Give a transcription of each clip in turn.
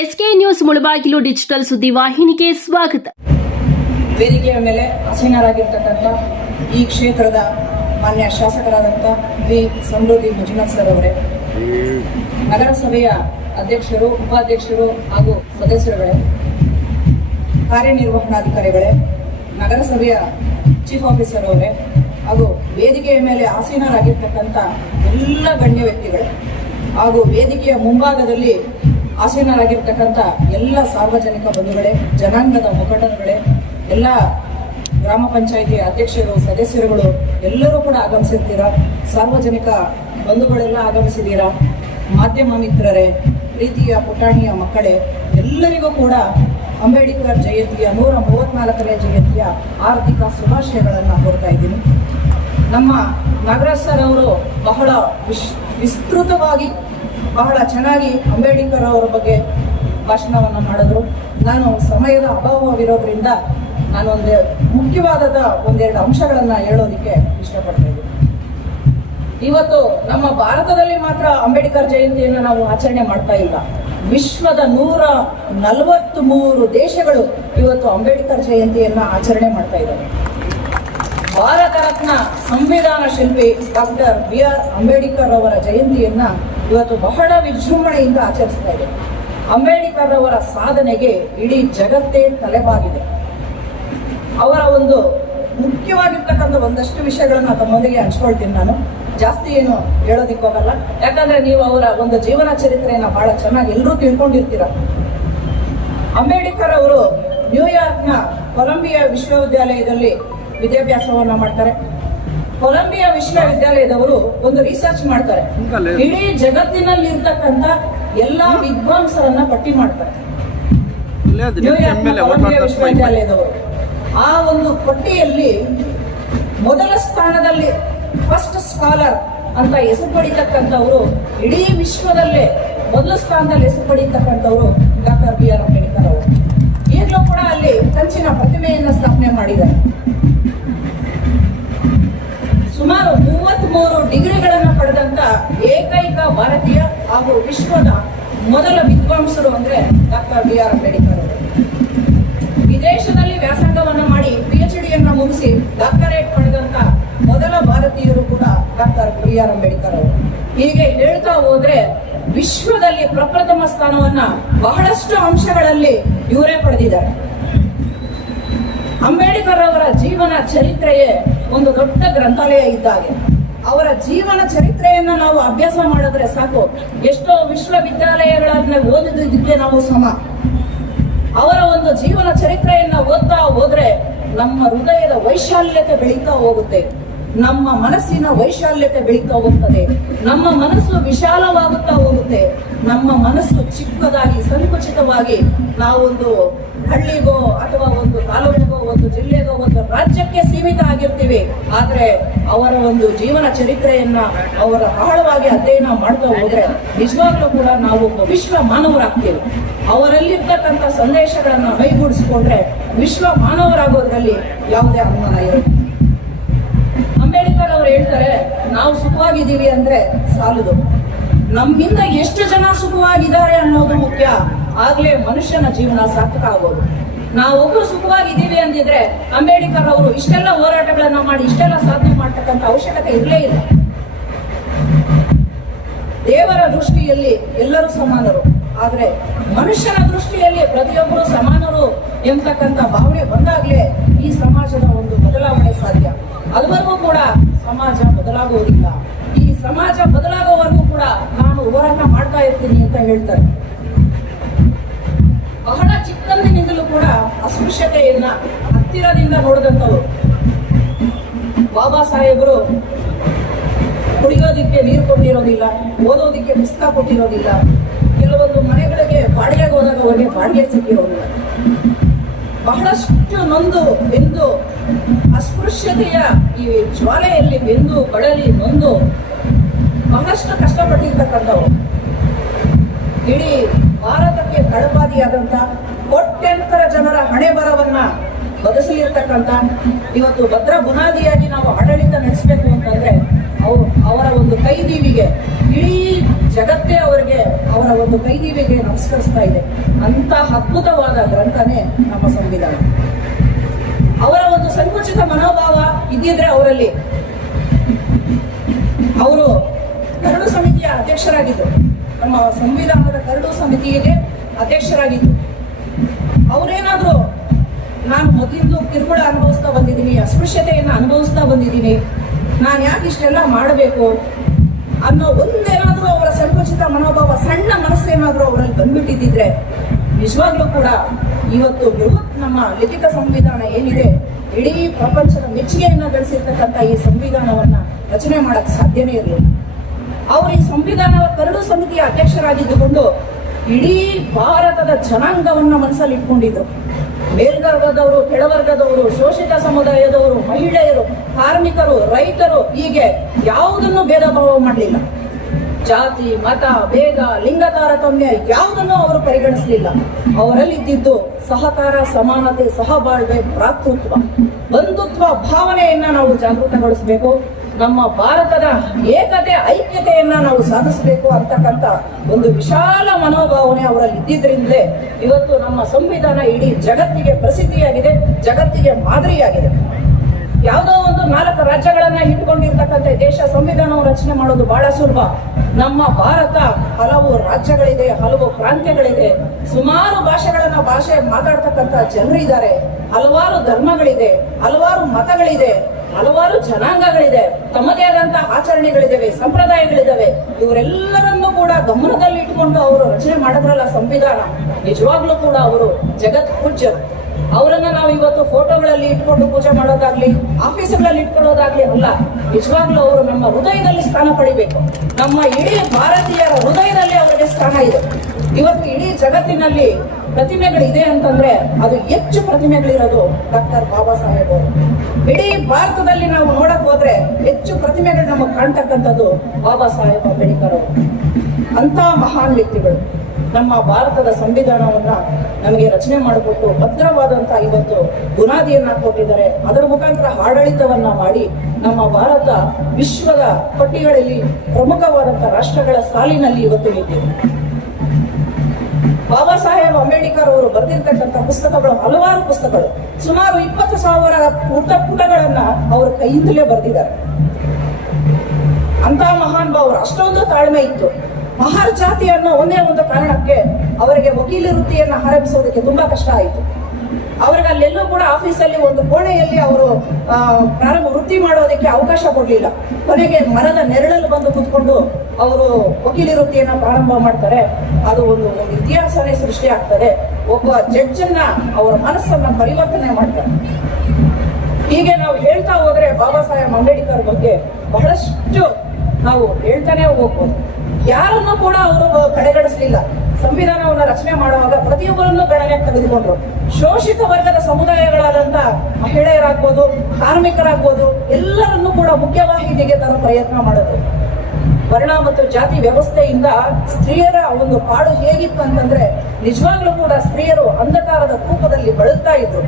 SK news Mulbagal digital ಸುದ್ದಿ ವಾಹಿನಿಗೆ ಸ್ವಾಗತ. ವೇದಿಕೆಯ ಮೇಲೆ ಆಸೀನರಾಗಿರ್ತಕ್ಕಂಥ ಈ ಕ್ಷೇತ್ರದ ಮಾನ್ಯ ಶಾಸಕರಾದಂಥ ವಿ. ಸಮೃದ್ಧಿ ಮಂಜುನಾಥ್ ಸರ್ ಅವರೇ, ನಗರಸಭೆಯ ಅಧ್ಯಕ್ಷರು, ಉಪಾಧ್ಯಕ್ಷರು ಹಾಗೂ ಸದಸ್ಯರುಗಳೇ, ಕಾರ್ಯನಿರ್ವಹಣಾಧಿಕಾರಿಗಳೇ, ನಗರಸಭೆಯ ಚೀಫ್ ಆಫೀಸರ್ ಅವರೇ ಹಾಗೂ ವೇದಿಕೆಯ ಮೇಲೆ ಆಸೀನರಾಗಿರ್ತಕ್ಕಂಥ ಎಲ್ಲ ಗಣ್ಯ ವ್ಯಕ್ತಿಗಳೇ ಹಾಗೂ ವೇದಿಕೆಯ ಮುಂಭಾಗದಲ್ಲಿ ಆಸೀನರಾಗಿರ್ತಕ್ಕಂಥ ಎಲ್ಲ ಸಾರ್ವಜನಿಕ ಬಂಧುಗಳೇ, ಜನಾಂಗದ ಮುಖಂಡರುಗಳೇ, ಎಲ್ಲ ಗ್ರಾಮ ಪಂಚಾಯಿತಿ ಅಧ್ಯಕ್ಷರು, ಸದಸ್ಯರುಗಳು, ಎಲ್ಲರೂ ಕೂಡ ಆಗಮಿಸಿರ್ತೀರಾ? ಸಾರ್ವಜನಿಕ ಬಂಧುಗಳೆಲ್ಲ ಆಗಮಿಸಿದ್ದೀರಾ ಮಾಧ್ಯಮ ಮಿತ್ರರೇ, ಪ್ರೀತಿಯ, ಪುಟಾಣಿಯ ಮಕ್ಕಳೇ, ಎಲ್ಲರಿಗೂ ಕೂಡ ಅಂಬೇಡ್ಕರ್ ಜಯಂತಿಯ ನೂರ ಮೂವತ್ನಾಲ್ಕನೇ ಜಯಂತಿಯ ಆರ್ಥಿಕ ಶುಭಾಶಯಗಳನ್ನು ಕೋರ್ತಾ ಇದ್ದೀನಿ. ನಮ್ಮ ನಾಗರಾಜ್ ಸರ್ ಅವರು ಬಹಳ ವಿಶ್, ವಿಸ್ತೃತವಾಗಿ ಬಹಳ ಚೆನ್ನಾಗಿ ಅಂಬೇಡ್ಕರ್ ಅವರ ಬಗ್ಗೆ ಭಾಷಣವನ್ನು ಮಾಡಿದ್ರು. ನಾನು ಸಮಯದ ಅಭಾವವಿರೋದ್ರಿಂದ ನಾನು ಒಂದು ಮುಖ್ಯವಾದ ಒಂದೆರಡು ಅಂಶಗಳನ್ನು ಹೇಳೋದಕ್ಕೆ ಇಷ್ಟಪಡ್ತಾ ಇದ್ದೀನಿ. ಇವತ್ತು ನಮ್ಮ ಭಾರತದಲ್ಲಿ ಮಾತ್ರ ಅಂಬೇಡ್ಕರ್ ಜಯಂತಿಯನ್ನು ನಾವು ಆಚರಣೆ ಮಾಡ್ತಾ ಇಲ್ಲ. ವಿಶ್ವದ ನೂರ ನಲವತ್ತ್ ಮೂರು ದೇಶಗಳು ಇವತ್ತು ಅಂಬೇಡ್ಕರ್ ಜಯಂತಿಯನ್ನ ಆಚರಣೆ ಮಾಡ್ತಾ ಇದ್ದಾರೆ ಭಾರತ ರತ್ನ ಸಂವಿಧಾನ ಶಿಲ್ಪಿ ಡಾಕ್ಟರ್ ಬಿ ಆರ್ ಅಂಬೇಡ್ಕರ್ ಅವರ ಜಯಂತಿಯನ್ನ ಇವತ್ತು ಬಹಳ ವಿಜೃಂಭಣೆಯಿಂದ ಆಚರಿಸ್ತಾ ಇದೆ. ಅಂಬೇಡ್ಕರ್ ಅವರ ಸಾಧನೆಗೆ ಇಡೀ ಜಗತ್ತೇ ತಲೆಬಾಗಿದೆ. ಅವರ ಒಂದು ಮುಖ್ಯವಾಗಿರ್ತಕ್ಕಂಥ ಒಂದಷ್ಟು ವಿಷಯಗಳನ್ನ ತಮ್ಮೊಂದಿಗೆ ಹಂಚ್ಕೊಳ್ತೀನಿ ನಾನು. ಜಾಸ್ತಿ ಏನು ಹೇಳೋದಿಕ್ಕೆ ಹೋಗಲ್ಲ. ಯಾಕಂದ್ರೆ ನೀವು ಅವರ ಒಂದು ಜೀವನ ಚರಿತ್ರೆಯನ್ನ ಬಹಳ ಚೆನ್ನಾಗಿ ಎಲ್ಲರೂ ತಿಳ್ಕೊಂಡಿರ್ತೀರ. ಅಂಬೇಡ್ಕರ್ ಅವರು ನ್ಯೂಯಾರ್ಕ್ನ ಕೊಲಂಬಿಯಾ ವಿಶ್ವವಿದ್ಯಾಲಯದಲ್ಲಿ ವಿದ್ಯಾಭ್ಯಾಸವನ್ನ ಮಾಡ್ತಾರೆ. ಕೊಲಂಬಿಯಾ ವಿಶ್ವವಿದ್ಯಾಲಯದವರು ಒಂದು ರಿಸರ್ಚ್ ಮಾಡ್ತಾರೆ. ಇಡೀ ಜಗತ್ತಿನಲ್ಲಿ ಇರ್ತಕ್ಕಂಥ ಎಲ್ಲಾ ವಿದ್ವಾಂಸರನ್ನ ಪಟ್ಟಿ ಮಾಡ್ತಾರೆ. ಕೊಲಂಬಿಯಾ ವಿಶ್ವವಿದ್ಯಾಲಯದವರು. ಆ ಒಂದು ಪಟ್ಟಿಯಲ್ಲಿ ಮೊದಲ ಸ್ಥಾನದಲ್ಲಿ ಫಸ್ಟ್ ಸ್ಕಾಲರ್ ಅಂತ ಹೆಸರು ಪಡಿತಕ್ಕಂಥವ್ರು ಇಡೀ ವಿಶ್ವದಲ್ಲೇ ಮೊದಲ ಸ್ಥಾನದಲ್ಲಿ ಹೆಸರು ಪಡಿತಕ್ಕಂಥವ್ರು ಡಾಕ್ಟರ್ ಬಿ ಆರ್ ಅಂಬೇಡ್ಕರ್ ಅವರು. ಈಗಲೂ ಕೂಡ ಅಲ್ಲಿ ಕಂಚಿನ ಪ್ರತಿಮೆಯನ್ನ ಸ್ಥಾಪನೆ ಮಾಡಿದ್ದಾರೆ. ಸುಮಾರು ಮೂವತ್ಮೂರು ಡಿಗ್ರಿಗಳನ್ನು ಪಡೆದಂತ ಏಕೈಕ ಭಾರತೀಯ ಹಾಗೂ ವಿಶ್ವದ ಮೊದಲ ವಿದ್ವಾಂಸರು ಅಂದ್ರೆ ಡಾಕ್ಟರ್ ಬಿ ಆರ್ ಅಂಬೇಡ್ಕರ್ ವಿದೇಶದಲ್ಲಿ ವ್ಯಾಸಂಗವನ್ನ ಮಾಡಿ ಪಿ ಎಚ್ ಡಿಯನ್ನ ಮುಗಿಸಿ ಡಾಕ್ಟರೇಟ್ ಪಡೆದಂತ ಮೊದಲ ಭಾರತೀಯರು ಕೂಡ ಡಾಕ್ಟರ್ ಬಿ ಆರ್ ಅಂಬೇಡ್ಕರ್ ಅವರು. ಹೀಗೆ ಹೇಳ್ತಾ ಹೋದ್ರೆ ವಿಶ್ವದಲ್ಲಿ ಪ್ರಪ್ರಥಮ ಸ್ಥಾನವನ್ನ ಬಹಳಷ್ಟು ಅಂಶಗಳಲ್ಲಿ ಇವರೇ ಪಡೆದಿದ್ದಾರೆ. ಅಂಬೇಡ್ಕರ್ ಅವರ ಜೀವನ ಚರಿತ್ರೆಯೇ ಒಂದು ದೊಡ್ಡ ಗ್ರಂಥಾಲಯ ಇದ್ದಾಗೆ. ಅವರ ಜೀವನ ಚರಿತ್ರೆಯನ್ನ ನಾವು ಅಭ್ಯಾಸ ಮಾಡಿದ್ರೆ ಸಾಕು. ಎಷ್ಟೋ ವಿಶ್ವವಿದ್ಯಾಲಯಗಳನ್ನ ಓದಿದ್ದಕ್ಕೆ ನಾವು ಸಮ. ಅವರ ಒಂದು ಜೀವನ ಚರಿತ್ರೆಯನ್ನ ಓದ್ತಾ ಹೋದ್ರೆ ನಮ್ಮ ಹೃದಯದ ವೈಶಾಲ್ಯತೆ ಬೆಳೀತಾ ಹೋಗುತ್ತೆ. ನಮ್ಮ ಮನಸ್ಸಿನ ವೈಶಾಲ್ಯತೆ ಬೆಳೀತಾ ಹೋಗ್ತದೆ. ನಮ್ಮ ಮನಸ್ಸು ವಿಶಾಲವಾಗುತ್ತಾ ಹೋಗುತ್ತೆ. ನಮ್ಮ ಮನಸ್ಸು ಚಿಕ್ಕದಾಗಿ, ಸಂಕುಚಿತವಾಗಿ ನಾವೊಂದು ಹಳ್ಳಿಗೋ ಅಥವಾ ಒಂದು ತಾಲೂಕಿಗೋ ಒಂದು ಜಿಲ್ಲೆಗೋ, ಒಂದು ರಾಜ್ಯಕ್ಕೆ ಸೀಮಿತ ಆಗಿರ್ತೀವಿ. ಆದ್ರೆ ಅವರ ಒಂದು ಜೀವನ ಚರಿತ್ರೆಯನ್ನ, ಅವರ ಆಳವಾಗಿ ಅಧ್ಯಯನ ಮಾಡ್ತಾ ಹೋದ್ರೆ ನಿಜವಾಗ್ಲೂ ಕೂಡ ನಾವು ವಿಶ್ವ ಮಾನವರಾಗ್ತೀವಿ. ಅವರಲ್ಲಿರ್ತಕ್ಕಂಥ ಸಂದೇಶಗಳನ್ನ ಮೈಗೂಡಿಸಿಕೊಂಡ್ರೆ ವಿಶ್ವ ಮಾನವರಾಗೋದ್ರಲ್ಲಿ ಯಾವುದೇ ಅನುಮಾನ ಇರುತ್ತೆ ಅವರು ಹೇಳ್ತಾರೆ, ನಾವು ಸುಖವಾಗಿದ್ದೀವಿ ಅಂದ್ರೆ ಸಾಲದು. ನಮ್ಗಿಂತ ಎಷ್ಟು ಜನ ಸುಖವಾಗಿದ್ದಾರೆ ಅನ್ನೋದು ಮುಖ್ಯ. ಆಗ್ಲೇ ಮನುಷ್ಯನ ಜೀವನ ಸಾರ್ಥಕ ಆಗೋದು ನಾವೊಬ್ರು ಸುಖವಾಗಿದ್ದೀವಿ ಅಂದಿದ್ರೆ ಅಂಬೇಡ್ಕರ್ ಅವರು ಇಷ್ಟೆಲ್ಲ ಹೋರಾಟಗಳನ್ನ ಮಾಡಿ ಇಷ್ಟೆಲ್ಲ ಸಾಧನೆ ಮಾಡ್ತಕ್ಕಂಥ ಅವಶ್ಯಕತೆ ಇರಲೇ ಇಲ್ಲ. ದೇವರ ದೃಷ್ಟಿಯಲ್ಲಿ ಎಲ್ಲರೂ ಸಮಾನರು. ಆದ್ರೆ ಮನುಷ್ಯನ ದೃಷ್ಟಿಯಲ್ಲಿ ಪ್ರತಿಯೊಬ್ಬರು ಸಮಾನರು ಎಂಬತಕ್ಕಂಥ ಭಾವನೆ ಬಂದಾಗ್ಲೇ ಈ ಸಮಾಜದ ಒಂದು ಬದಲಾವಣೆ ಸಾಧ್ಯ. ಅದುವರೆಗೂ ಕೂಡ ಸಮಾಜ ಬದಲಾಗುವುದಿಲ್ಲ. ಈ ಸಮಾಜ ಬದಲಾಗುವವರೆಗೂ ಕೂಡ ನಾನು ಹೋರಾಟ ಮಾಡ್ತಾ ಇರ್ತೀನಿ ಅಂತ ಹೇಳ್ತಾರೆ. ಬಹಳ ಚಿಕ್ಕಂದಿನಿಂದಲೂ ಕೂಡ ಅಸ್ಪೃಶ್ಯತೆಯನ್ನ ಹತ್ತಿರದಿಂದ ನೋಡಿದಂಥವ್ರು. ಬಾಬಾ ಸಾಹೇಬರು ಕುಡಿಯೋದಿಕ್ಕೆ ನೀರು ಕೊಟ್ಟಿರೋದಿಲ್ಲ, ಓದೋದಿಕ್ಕೆ ಪುಸ್ತಕ ಕೊಟ್ಟಿರೋದಿಲ್ಲ, ಕೆಲವೊಂದು ಮನೆಗಳಿಗೆ ಬಾಡಿಗೆಗೆ ಹೋದಾಗ ಅವರಿಗೆ ಬಾಡಿಗೆ ಸಿಕ್ಕಿರೋದಿಲ್ಲ. ಬಹಳಷ್ಟು ನೊಂದು ಬೆಂದು ಅಸ್ಪೃಶ್ಯತೆಯ ಈ ಜ್ವಾಲೆಯಲ್ಲಿ ಬೆಂದು ಬಳಲಿ ನೊಂದು ಬಹಳಷ್ಟು ಕಷ್ಟಪಟ್ಟಿರ್ತಕ್ಕಂಥವು. ಇಡೀ ಭಾರತಕ್ಕೆ ಕಳಪಾದಿಯಾದಂಥ ಕೋಟ್ಯಂತರ ಜನರ ಹಣೆ ಬರವನ್ನ ಬದಸಲಿರ್ತಕ್ಕಂಥ ಇವತ್ತು ಭದ್ರ ಬುನಾದಿಯಾಗಿ ನಾವು ಆಡಳಿತ ನಡೆಸಬೇಕು ಅಂತಂದ್ರೆ ಅವ- ಅವರ ಒಂದು ಕೈದೀವಿಗೆ ಇಡೀ ಜಗತ್ತೇ ಅವರ ಒಂದು ಕೈದೀವಿಗೆ ನಮಸ್ಕರಿಸ್ತಾ ಇದೆ. ಅಂತ ಅದ್ಭುತವಾದ ಗ್ರಂಥನೇ ನಮ್ಮ ಸಂವಿಧಾನ. ಅವರ ಒಂದು ಸಂಕುಚಿತ ಮನೋಭಾವ ಇದ್ದಿದ್ರೆ ಅವರಲ್ಲಿ. ಅವರು ಕರಡು ಸಮಿತಿಯ ಅಧ್ಯಕ್ಷರಾಗಿದ್ದರು. ನಮ್ಮ ಸಂವಿಧಾನದ ಕರಡು ಸಮಿತಿಗೆ ಅಧ್ಯಕ್ಷರಾಗಿದ್ದರು. ಅವರೇನಾದರೂ ನಾನು ಮೊದಲಿಂದ ಕಿರುಕುಳ ಅನುಭವಿಸ್ತಾ ಬಂದಿದ್ದೀನಿ, ಅಸ್ಪೃಶ್ಯತೆಯನ್ನು ಅನುಭವಿಸ್ತಾ ಬಂದಿದ್ದೀನಿ ನಾನು ಯಾಕೆ ಇಷ್ಟೆಲ್ಲ ಮಾಡಬೇಕು ಅನ್ನೋ ಅವರ ಸಂಕುಚಿತ ಮನೋಭಾವ, ಸಣ್ಣ ಮನಸ್ಸೇನಾದರೂ ಅವರಲ್ಲಿ ಬಂದ್ಬಿಟ್ಟಿದ್ದಿದ್ರೆ, ನಿಜವಾಗ್ಲೂ ಕೂಡ ಇವತ್ತು ಬೃಹತ್ ನಮ್ಮ ಲಿಖಿತ ಸಂವಿಧಾನ ಏನಿದೆ, ಇಡೀ ಪ್ರಪಂಚದ ಮೆಚ್ಚುಗೆಯನ್ನು ಗಳಿಸಿರ್ತಕ್ಕಂಥ ಈ ಸಂವಿಧಾನವನ್ನ ರಚನೆ ಮಾಡಕ್ ಸಾಧ್ಯನೇ ಇರಲಿಲ್ಲ. ಅವರು ಈ ಸಂವಿಧಾನ ಕರಡು ಸಮಿತಿಯ ಅಧ್ಯಕ್ಷರಾಗಿದ್ದುಕೊಂಡು ಇಡೀ ಭಾರತದ ಜನಾಂಗವನ್ನ ಮನಸ್ಸಲ್ಲಿ ಇಟ್ಕೊಂಡಿದ್ರು. ಮೇಲ್ವರ್ಗದವರು, ಕೆಳವರ್ಗದವರು, ಶೋಷಿತ ಸಮುದಾಯದವರು, ಮಹಿಳೆಯರು, ಕಾರ್ಮಿಕರು, ರೈತರು, ಹೀಗೆ ಯಾವುದನ್ನು ಭೇದ ಭಾವ ಮಾಡಲಿಲ್ಲ. ಜಾತಿ, ಮತ, ಭೇದ ಲಿಂಗ ತಾರತಮ್ಯ ಯಾವುದನ್ನು ಅವರು ಪರಿಗಣಿಸಲಿಲ್ಲ. ಅವರಲ್ಲಿ ಇದ್ದಿದ್ದು ಸಹಕಾರ, ಸಮಾನತೆ, ಸಹಬಾಳ್ವೆ, ಭ್ರಾತೃತ್ವ. ಬಂಧುತ್ವ ಭಾವನೆಯನ್ನ ನಾವು ಜಾಗೃತಗೊಳಿಸಬೇಕು. ನಮ್ಮ ಭಾರತದ ಏಕತೆ, ಐಕ್ಯತೆಯನ್ನ ನಾವು ಸಾಧಿಸಬೇಕು ಅಂತಕ್ಕಂಥ ಒಂದು ವಿಶಾಲ ಮನೋಭಾವನೆ ಅವರಲ್ಲಿ ಇದ್ದಿದ್ರಿಂದಲೇ ಇವತ್ತು ನಮ್ಮ ಸಂವಿಧಾನ ಇಡೀ ಜಗತ್ತಿಗೆ ಪ್ರಸಿದ್ಧಿಯಾಗಿದೆ, ಜಗತ್ತಿಗೆ ಮಾದರಿಯಾಗಿದೆ. ಯಾವುದೋ ಒಂದು ನಾಲ್ಕು ರಾಜ್ಯಗಳನ್ನ ಇಟ್ಕೊಂಡಿರ್ತಕ್ಕಂಥ ದೇಶ ಸಂವಿಧಾನವನ್ನು ರಚನೆ ಮಾಡೋದು ಬಹಳ ಸುಲಭ. ನಮ್ಮ ಭಾರತ ಹಲವು ರಾಜ್ಯಗಳಿದೆ, ಹಲವು ಪ್ರಾಂತ್ಯಗಳಿದೆ. ಸುಮಾರು ಭಾಷೆಗಳನ್ನ ಭಾಷೆ ಮಾತಾಡ್ತಕ್ಕಂಥ ಜನರಿದ್ದಾರೆ ಹಲವಾರು ಧರ್ಮಗಳಿದೆ, ಹಲವಾರು ಮತಗಳಿದೆ, ಹಲವಾರು ಜನಾಂಗಗಳಿದೆ. ತಮ್ಮದೇ ಆದಂತಹ ಆಚರಣೆಗಳಿದಾವೆ, ಸಂಪ್ರದಾಯಗಳಿದಾವೆ. ಇವರೆಲ್ಲರನ್ನೂ ಕೂಡ ಗಮನದಲ್ಲಿ ಇಟ್ಕೊಂಡು ಅವರು ರಚನೆ ಮಾಡಿದ್ರಲ್ಲ ಸಂವಿಧಾನ, ನಿಜವಾಗ್ಲೂ ಕೂಡ ಅವರು ಜಗತ್ ಪೂಜ್ಯರು ಅವರನ್ನ ನಾವು ಇವತ್ತು ಫೋಟೋಗಳಲ್ಲಿ ಇಟ್ಕೊಂಡು ಪೂಜೆ ಮಾಡೋದಾಗ್ಲಿ ಆಫೀಸ್ಗಳಲ್ಲಿ ಇಟ್ಕೊಳ್ಳೋದಾಗ್ಲಿ ಅಲ್ಲ ನಿಜವಾಗ್ಲೂ ಅವರು ನಮ್ಮ ಹೃದಯದಲ್ಲಿ ಸ್ಥಾನ ಪಡಿಬೇಕು. ನಮ್ಮ ಇಡೀ ಭಾರತೀಯರ ಹೃದಯದಲ್ಲಿ ಅವರಿಗೆ ಸ್ಥಾನ ಇದೆ. ಇವತ್ತು ಇಡೀ ಜಗತ್ತಿನಲ್ಲಿ ಪ್ರತಿಮೆಗಳಿದೆ ಅಂತಂದ್ರೆ ಅದು ಹೆಚ್ಚು ಪ್ರತಿಮೆಗಳಿರೋದು ಡಾಕ್ಟರ್ ಬಾಬಾ ಸಾಹೇಬ್ ಅವರು. ಇಡೀ ಭಾರತದಲ್ಲಿ ನಾವು ನೋಡಕ್ ಹೋದ್ರೆ ಹೆಚ್ಚು ಪ್ರತಿಮೆಗಳು ನಮಗೆ ಕಾಣ್ತಕ್ಕಂಥದ್ದು ಬಾಬಾ ಸಾಹೇಬ್ ಅಂಬೇಡ್ಕರ್ ಅವರು. ಅಂತ ಮಹಾನ್ ವ್ಯಕ್ತಿಗಳು ನಮ್ಮ ಭಾರತದ ಸಂವಿಧಾನವನ್ನ ನಮಗೆ ರಚನೆ ಮಾಡಿಕೊಟ್ಟು ಭದ್ರವಾದಂತ ಇವತ್ತು ಬುನಾದಿಯನ್ನ ಕೊಟ್ಟಿದ್ದಾರೆ. ಅದರ ಮುಖಾಂತರ ಆಡಳಿತವನ್ನ ಮಾಡಿ ನಮ್ಮ ಭಾರತ ವಿಶ್ವದ ಪಟ್ಟಿಗಳಲ್ಲಿ ಪ್ರಮುಖವಾದಂತ ರಾಷ್ಟ್ರಗಳ ಸಾಲಿನಲ್ಲಿ ಇವತ್ತು ನಿಂತಿದೆ. ಬಾಬಾ ಸಾಹೇಬ್ ಅಂಬೇಡ್ಕರ್ ಅವರು ಬರೆದಿರ್ತಕ್ಕಂಥ ಪುಸ್ತಕಗಳು ಹಲವಾರು ಪುಸ್ತಕಗಳು. ಸುಮಾರು ಇಪ್ಪತ್ತು ಸಾವಿರ ಪುಟ ಪುಟಗಳನ್ನ ಅವರ ಕೈಯಿಂದಲೇ ಬರೆದಿದ್ದಾರೆ. ಅಂತ ಮಹಾನ್ ಭಾವರು ಅಷ್ಟೊಂದು ತಾಳ್ಮೆ ಇತ್ತು. ಮಹಾರ್ ಜಾತಿ ಒಂದೇ ಒಂದು ಕಾರಣಕ್ಕೆ ಅವರಿಗೆ ವಕೀಲ ವೃತ್ತಿಯನ್ನು ಆರಂಭಿಸೋದಕ್ಕೆ ತುಂಬಾ ಕಷ್ಟ ಆಯಿತು. ಅವ್ರಿಗೆ ಅಲ್ಲೆಲ್ಲೂ ಕೂಡ ಆಫೀಸಲ್ಲಿ ಒಂದು ಕೋಣೆಯಲ್ಲಿ ಅವರು ಪ್ರಾರಂಭ ವೃತ್ತಿ ಮಾಡೋದಕ್ಕೆ ಅವಕಾಶ ಕೊಡಲಿಲ್ಲ. ಕೊನೆಗೆ ಮರದ ನೆರಳಲ್ಲಿ ಬಂದು ಕೂತ್ಕೊಂಡು ಅವರು ವಕೀಲ ವೃತ್ತಿಯನ್ನ ಪ್ರಾರಂಭ ಮಾಡ್ತಾರೆ. ಅದು ಒಂದು ಒಂದು ಇತಿಹಾಸನೇ ಸೃಷ್ಟಿ ಆಗ್ತದೆ. ಒಬ್ಬ ಜಡ್ಜನ್ನ ಅವರ ಮನಸ್ಸನ್ನ ಪರಿವರ್ತನೆ ಮಾಡ್ತಾರೆ. ಹೀಗೆ ನಾವು ಹೇಳ್ತಾ ಹೋದ್ರೆ ಬಾಬಾ ಸಾಹೇಬ್ ಅಂಬೇಡ್ಕರ್ ಬಗ್ಗೆ ಬಹಳಷ್ಟು ನಾವು ಹೇಳ್ತಾನೆ ಹೋಗ್ಬೋದು. ಯಾರನ್ನು ಕೂಡ ಅವರು ಕಡೆಗಣಿಸಲಿಲ್ಲ. ಸಂವಿಧಾನವನ್ನು ರಚನೆ ಮಾಡುವಾಗ ಪ್ರತಿಯೊಬ್ಬರನ್ನು ಗಣನೆ ತೆಗೆದುಕೊಂಡ್ರು. ಶೋಷಿತ ವರ್ಗದ ಸಮುದಾಯಗಳಾದಂತ ಮಹಿಳೆಯರಾಗ್ಬೋದು, ಕಾರ್ಮಿಕರಾಗ್ಬೋದು, ಎಲ್ಲರನ್ನೂ ಕೂಡ ಮುಖ್ಯವಾಹಿನಿಗೆ ತರ ಪ್ರಯತ್ನ ಮಾಡಿದ್ರು. ವರ್ಣ ಮತ್ತು ಜಾತಿ ವ್ಯವಸ್ಥೆಯಿಂದ ಸ್ತ್ರೀಯರ ಒಂದು ಪಾಡು ಹೇಗಿತ್ತು ಅಂತಂದ್ರೆ, ನಿಜವಾಗ್ಲೂ ಕೂಡ ಸ್ತ್ರೀಯರು ಅಂಧಕಾರದ ಕೂಪದಲ್ಲಿ ಬಳಲ್ತಾ ಇದ್ರು.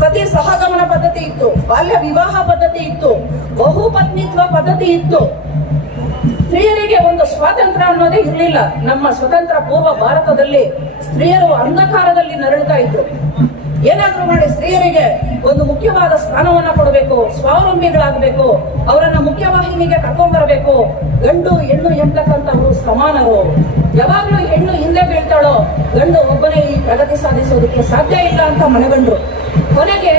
ಸತಿ ಸಹಗಮನ ಪದ್ಧತಿ ಇತ್ತು, ಬಾಲ್ಯ ವಿವಾಹ ಪದ್ಧತಿ ಇತ್ತು, ಬಹುಪತ್ನಿತ್ವ ಪದ್ಧತಿ ಇತ್ತು. ಸ್ತ್ರೀಯರಿಗೆ ಒಂದು ಸ್ವಾತಂತ್ರ್ಯ ಅನ್ನೋದೇ ಇರಲಿಲ್ಲ. ನಮ್ಮ ಸ್ವತಂತ್ರ ಪೂರ್ವ ಭಾರತದಲ್ಲಿ ಸ್ತ್ರೀಯರು ಅಂಧಕಾರದಲ್ಲಿ ನರಳುತ್ತಾ ಇದ್ರು. ಏನಾದ್ರೂ ಮಾಡಿ ಸ್ತ್ರೀಯರಿಗೆ ಒಂದು ಮುಖ್ಯವಾದ ಸ್ಥಾನವನ್ನ ಕೊಡಬೇಕು, ಸ್ವಾವಲಂಬಿಗಳಾಗಬೇಕು, ಅವರನ್ನ ಮುಖ್ಯವಾಹಿನಿಗೆ ಕರ್ಕೊಂಡ್ ಬರಬೇಕು. ಗಂಡು, ಹೆಣ್ಣು ಎಂಬತಕ್ಕಂಥವ್ರು ಸಮಾನರು. ಯಾವಾಗ್ಲೂ ಹೆಣ್ಣು ಹಿಂದೆ ಬೀಳ್ತಾಳೋ, ಗಂಡು ಒಬ್ಬನೇ ಈ ಪ್ರಗತಿ ಸಾಧಿಸೋದಕ್ಕೆ ಸಾಧ್ಯ ಇಲ್ಲ ಅಂತ ಮನಗಂಡ್ರು. ಕೊನೆಗೆ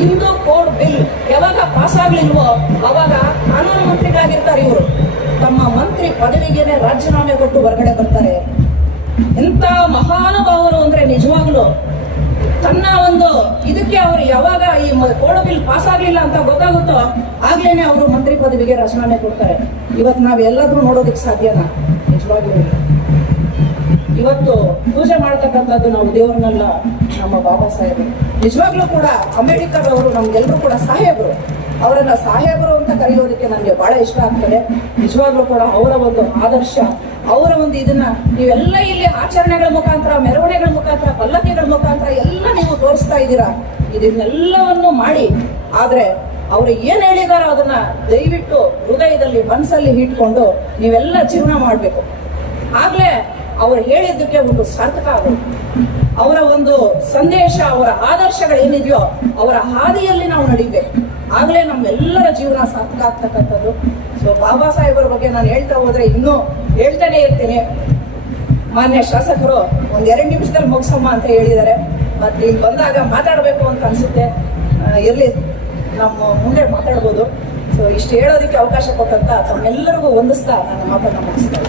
ಹಿಂದೂ ಕೋಡ್ ಬಿಲ್ ಯಾವಾಗ ಪಾಸ್ ಆಗ್ಲಿಲ್ವೋ ಅವಾಗ ಕಾನೂನು ಮಂತ್ರಿಗಳಾಗಿರ್ತಾರೆ ಇವರು. ತಮ್ಮ ಮಂತ್ರಿ ಪದವಿಗೆನೆ ರಾಜೀನಾಮೆ ಕೊಟ್ಟು ಹೊರಗಡೆ ಬರ್ತಾರೆ. ಎಂತ ಮಹಾನುಭಾವರು ಅಂದ್ರೆ ನಿಜವಾಗ್ಲು ತನ್ನ ಒಂದು ಇದಕ್ಕೆ ಅವರು ಯಾವಾಗ ಈ ಕೋಡ್ ಬಿಲ್ ಪಾಸ್ ಆಗ್ಲಿಲ್ಲ ಅಂತ ಗೊತ್ತಾಗುತ್ತೋ ಆಗ್ಲೇನೆ ಅವರು ಮಂತ್ರಿ ಪದವಿಗೆ ರಾಜೀನಾಮೆ ಕೊಡ್ತಾರೆ. ಇವತ್ತು ನಾವೆಲ್ಲರೂ ನೋಡೋದಕ್ಕೆ ಸಾಧ್ಯನಾ? ನಿಜವಾಗ್ಲೂ ಇವತ್ತು ಪೂಜೆ ಮಾಡ್ತಕ್ಕಂಥದ್ದು ನಾವು ದೇವರನ್ನೆಲ್ಲ. ನಮ್ಮ ಬಾಬಾ ಸಾಹೇಬರು. ನಿಜವಾಗ್ಲೂ ಕೂಡ ಅಂಬೇಡ್ಕರ್ ಅವರು ನಮ್ಗೆಲ್ಲರೂ ಕೂಡ ಸಾಹೇಬರು. ಅವರನ್ನ ಸಾಹೇಬರು ಅಂತ ಕರೆಯೋದಕ್ಕೆ ನನಗೆ ಬಹಳ ಇಷ್ಟ ಆಗ್ತದೆ. ನಿಜವಾಗ್ಲೂ ಕೂಡ ಅವರ ಒಂದು ಆದರ್ಶ, ಅವರ ಒಂದು ಇದನ್ನ ನೀವೆಲ್ಲ ಇಲ್ಲಿ ಆಚರಣೆಗಳ ಮುಖಾಂತರ, ಮೆರವಣಿಗೆಗಳ ಮುಖಾಂತರ, ಪಲ್ಲಕ್ಕಿಗಳ ಮುಖಾಂತರ ಎಲ್ಲ ನೀವು ತೋರಿಸ್ತಾ ಇದ್ದೀರಾ? ಇದನ್ನೆಲ್ಲವನ್ನು ಮಾಡಿ, ಆದ್ರೆ ಅವರು ಏನ್ ಹೇಳಿದಾರೋ ಅದನ್ನ ದಯವಿಟ್ಟು ಹೃದಯದಲ್ಲಿ ಮನಸ್ಸಲ್ಲಿ ಇಟ್ಕೊಂಡು ನೀವೆಲ್ಲ ಜೀವನ ಮಾಡಬೇಕು. ಆಗ್ಲೇ ಅವ್ರು ಹೇಳಿದ್ದಕ್ಕೆ ಒಂದು ಸಾರ್ಥಕ ಆಗುತ್ತೆ ಅವರ ಒಂದು ಸಂದೇಶ, ಅವರ ಆದರ್ಶಗಳು ಏನಿದೆಯೋ ಅವರ ಹಾದಿಯಲ್ಲಿ ನಾವು ನಡಿಬೇಕು ಆಗಲೇ ನಮ್ಮೆಲ್ಲರ ಜೀವನ ಸಾರ್ಥಕ ಆಗ್ತಕ್ಕಂಥದ್ದು. ಸೊ ಬಾಬಾ ಸಾಹೇಬರ ಬಗ್ಗೆ ನಾನು ಹೇಳ್ತಾ ಹೋದ್ರೆ ಇನ್ನೂ ಹೇಳ್ತಾನೆ ಇರ್ತೀನಿ. ಮಾನ್ಯ ಶಾಸಕರು, ಒಂದ್ ಎರಡು ನಿಮಿಷದಲ್ಲಿ ಮುಗಿಸಮ್ಮ ಅಂತ ಹೇಳಿದ್ದಾರೆ. ಮತ್ತೆ ಇಲ್ಲಿ ಬಂದಾಗ ಮಾತಾಡಬೇಕು ಅಂತ ಅನ್ಸುತ್ತೆ. ಇರಲಿ, ನಮ್ಮ ಮುಂದೆ ಮಾತಾಡ್ಬೋದು. ಸೊ ಇಷ್ಟು ಹೇಳೋದಕ್ಕೆ ಅವಕಾಶ ಕೊಟ್ಟಂತ ತಮ್ಮೆಲ್ಲರಿಗೂ ಹೊಂದಿಸ್ತಾ ನನ್ನ ಮಾತನ್ನ ಮುಗಿಸ್ತಾ